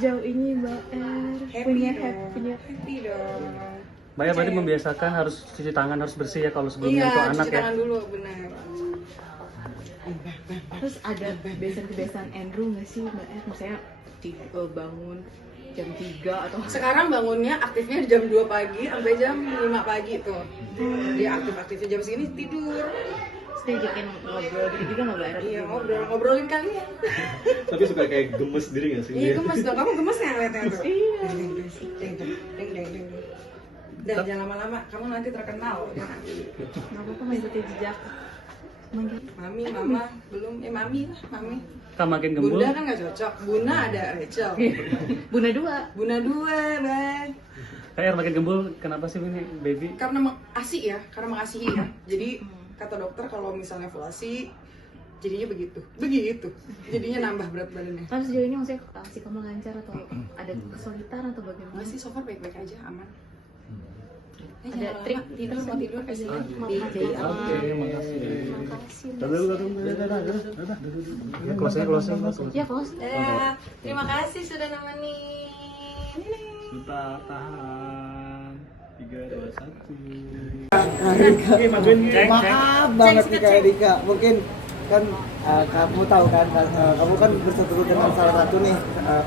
sejauh ini Mbak punya happy dong. Mbak ya berarti membiasakan harus cuci tangan, harus bersih ya kalau sebelum nyentuh anak cuci ya. tangan dulu, benar. Terus ada kebiasaan Andrew nggak sih Mbak misalnya bangun jam 3 atau Sekarang bangunnya aktifnya jam 2 pagi sampai jam 5 pagi tuh. Dia aktif-aktifnya jam segini tidur. diajakin ngobrol gitu juga nggak Mbak? Iya, ngobrolin kalian. Tapi suka kayak gemes sendiri nggak sih? Iya, gemes dong. Kamu gemes nggak ngeliatnya tuh? Iya. Deng. Dan jangan lama-lama, kamu nanti terkenal. Ya. Nggak apa-apa mengikuti jejak. Mami, mama, belum. Mami lah, mami. Kan makin gembul. Bunda kan nggak cocok. Bunda ada Rachel. Bunda 2. Bunda 2, Bang. Kayak makin gembul, kenapa sih ini baby? Karena mengasihi ya. Jadi kata dokter kalau misalnya full ASI jadinya begitu. Jadinya nambah berat badannya. Tapi sejauh ini maksudnya ASI kamu lancar atau ada kesulitan atau bagaimana? Masih so far baik-baik aja, aman. Ada trik tidur mau tidur kasih ya. Oke, makasih. Makasih. Closing. Ya, close. Terima kasih sudah nemenin. Kita tahan 3, 2, 1. Maaf banget nih Kak Erika, mungkin kan kamu tahu kan kamu kan berseteru dengan salah satu nih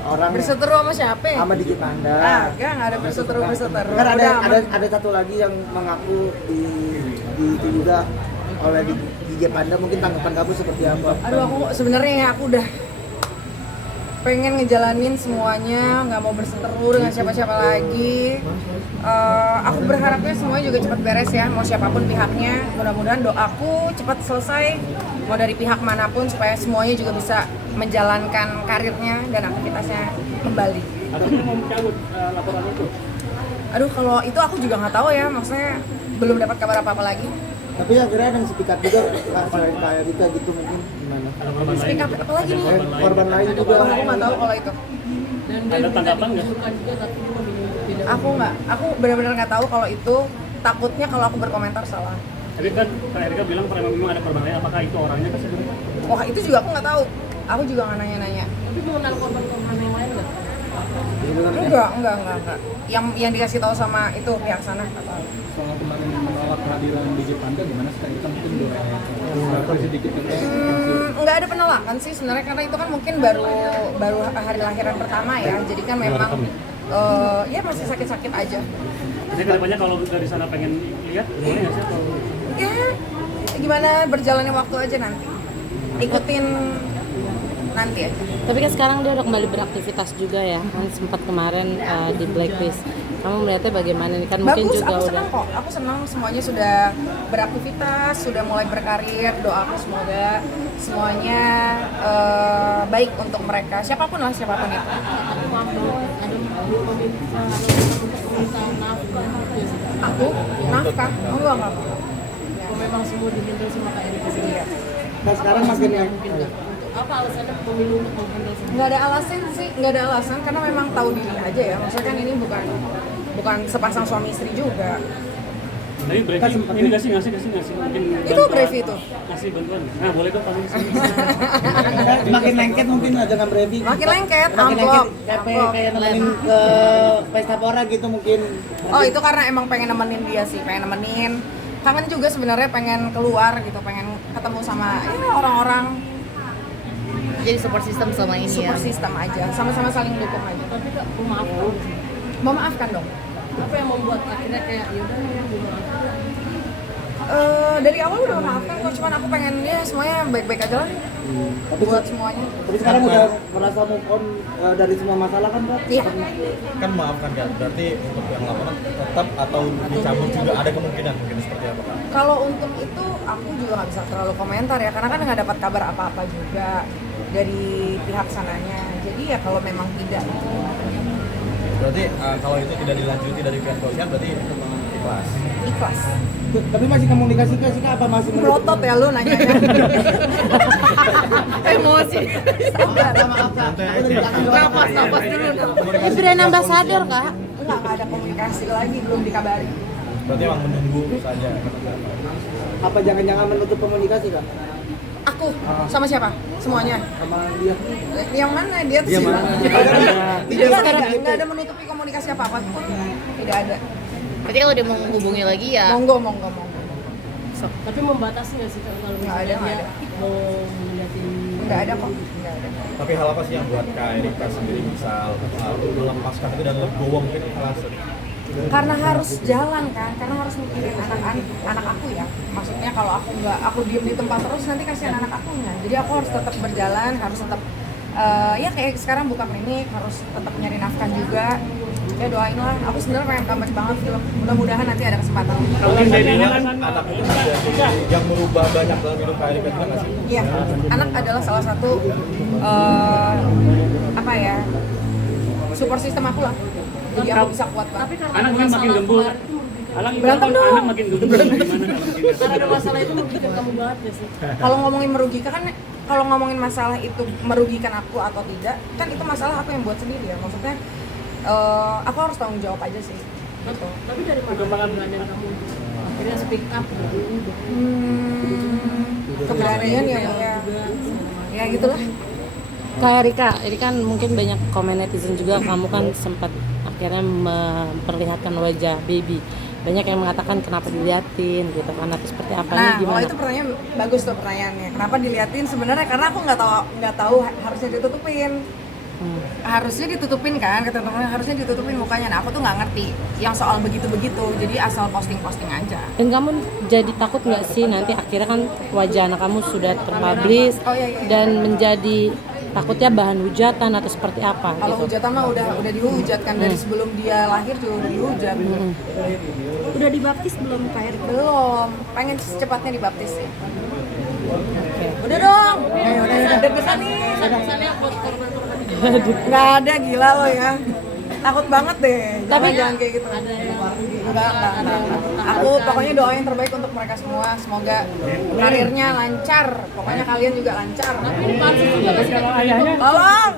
orang Berseteru sama siapa? sama Diki Panda. Enggak ada berseteru. Kan ada satu lagi yang mengaku di itu juga oleh Diki Panda, mungkin tanggapan kamu seperti apa? Aduh, aku sebenarnya aku udah pengen ngejalanin semuanya, nggak mau berseteru dengan siapa-siapa lagi. Aku berharapnya semuanya juga cepat beres ya, mau siapapun pihaknya. Mudah-mudahan doaku cepat selesai, mau dari pihak manapun, supaya semuanya juga bisa menjalankan karirnya dan aktivitasnya kembali. Ada yang mau mencabut laporan itu? Aduh, kalau itu aku juga nggak tahu ya, maksudnya belum dapat kabar apa-apa lagi. Tapi akhirnya ada yang speak up juga selain Kak Erika gitu, mungkin gimana? Speak up apa lagi nih? Korban lain juga. Aku nggak tahu kalau itu. Ada tanggapan nggak? Aku benar-benar nggak tahu kalau itu. Takutnya kalau aku berkomentar salah. Tapi kan Kak Erika bilang memang ada korban lain, apakah itu orangnya kan sebenarnya? Wah, itu juga aku nggak tahu. Aku juga nggak nanya-nanya. Tapi mengenal korban-korban yang lain nggak? Enggak. Yang dikasih tahu sama itu pihak sana nggak tahu. Soal kemarin menolak kehadiran Diki Panda gimana sih? Kita mungkin sedikit Nggak ada penolakan sih sebenarnya, karena itu kan mungkin baru hari lahiran pertama ya. Jadi kan memang ya masih sakit-sakit aja. Jadi kedepannya kalau dari sana pengen lihat, boleh nggak sih? Atau... Ya, gimana berjalannya waktu aja nanti. Ikutin nanti aja. Tapi kan sekarang dia udah kembali beraktivitas juga ya, kan sempat kemarin di Blacklist. Kamu melihatnya bagaimana nih? Kan mungkin Bagus, juga aku udah. senang kok. Aku senang semuanya sudah beraktivitas, sudah mulai berkarir. Doaku semoga semuanya baik untuk mereka. Siapapun itu. Tapi maaf dong, ada Aku nafkah. Enggak. kalau memang semua dihandle sama Kak Erika sendiri. Iya. Nah sekarang makin yang Apa alasannya memilih untuk menghandle sendiri? Nggak ada alasan sih, nggak ada alasan karena memang tahu diri aja ya. Maksudnya kan ini bukan sepasang suami istri juga. Tapi breaking ini nggak sih? Mungkin Itu Brevi itu. ngasih bantuan. Nah, boleh dong pasti. makin lengket mungkin dengan Brevi. Makin lengket, Makin amplop. lengket kayak nemenin ke pesta pora gitu mungkin. Oh, itu karena emang pengen nemenin dia sih, pengen nemenin. Kangen juga sebenarnya, pengen keluar gitu, pengen ketemu sama orang-orang. Jadi support system sama ini Super sistem aja, sama-sama saling dukung aja. Tapi Kak, memaafkan. Memaafkan dong. Apa yang membuat akhirnya kayak yaudah ya Dari awal udah memaafkan kok, cuman aku pengen ya semuanya baik-baik aja lah. Buat semuanya. Tapi sekarang udah merasa move on dari semua masalah kan Kak? Iya. kan maafkan kan, berarti untuk yang laporan tetap atau dicabut juga ada kemungkinan mungkin seperti apa kan? Kalau untuk itu aku juga nggak bisa terlalu komentar ya, karena kan nggak dapat kabar apa-apa juga dari pihak sananya. Jadi ya kalau memang tidak itu Berarti kalau itu tidak dilanjuti dari pihak kepolisian berarti ikhlas. ikhlas. Tapi masih komunikasi sih Kak, apa masih Melotot ya lu nanya. Emosi. Sabar. Nafas dulu. Brand ambassador Kak. Enggak ada komunikasi lagi, belum dikabari. Berarti emang menunggu saja. apa jangan-jangan menutup komunikasi Kak? Aku sama siapa? Semuanya. Sama dia. Yang mana dia? Dia mana? Dia nggak ada menutupi komunikasi apa pun. Tidak ada. Berarti kalau dia mau menghubungi lagi ya Monggo. Tapi membatasi nggak sih kalau Nggak ada. mau ngeliatin? Nggak ada kok. Nggak ada. Tapi hal apa sih yang buat Kak Erika sendiri bisa melepaskan itu dan legowo mungkin ikhlas tadi? Karena harus jalan kan, karena harus mikirin anak aku ya. Maksudnya kalau aku diem di tempat terus nanti kasihan anak akunya. Jadi aku harus tetap berjalan, harus tetap ya kayak sekarang buka klinik, harus tetap nyari nafkah juga. Ya doain lah. Aku sebenarnya pengen tamat banget film. Mudah-mudahan nanti ada kesempatan. Mungkin jadinya anak itu bisa yang merubah banyak dalam hidup Kak Erika juga nggak sih? Iya, anak adalah salah satu apa ya support system aku lah. Jadi aku bisa kuat banget. Anak kan makin gembul. Berantem dong. Anak makin gembul. Gimana? Karena ada masalah itu merugikan kamu banget nggak sih? Kalau ngomongin merugikan kan, kalau ngomongin masalah itu merugikan aku atau tidak, kan itu masalah aku yang buat sendiri ya. Maksudnya aku harus tanggung jawab aja sih. Gitu. Tapi dari mana keberanian kamu akhirnya speak up gitu? Keberanian ya gitulah. Kak Erika, ini kan mungkin banyak komen netizen juga, kamu kan sempat akhirnya memperlihatkan wajah baby. Banyak yang mengatakan kenapa diliatin gitu kan, atau seperti apa, Nah, nih gimana? kalau itu pertanyaan bagus tuh pertanyaannya. Kenapa diliatin? Sebenarnya karena aku nggak tahu harusnya ditutupin. Harusnya ditutupin kan, kata temen harusnya ditutupin mukanya. Nah, aku tuh nggak ngerti yang soal begitu-begitu. Jadi asal posting-posting aja. Dan kamu jadi takut nggak sih nanti akhirnya kan wajah anak kamu sudah terpublish Iya. dan menjadi takutnya bahan hujatan atau seperti apa Kalau gitu? hujatan mah udah dihujat kan dari sebelum dia lahir juga udah dihujat. udah dibaptis belum Kak Erika? Belum, pengen secepatnya dibaptis sih. Udah dong. Udah deg-degan nih. Nggak ada, gila lo ya. Takut banget deh. Jangan kayak gitu. Enggak. Aku pokoknya doain yang terbaik untuk mereka semua. Semoga karirnya lancar. Pokoknya kalian juga lancar. Tolong.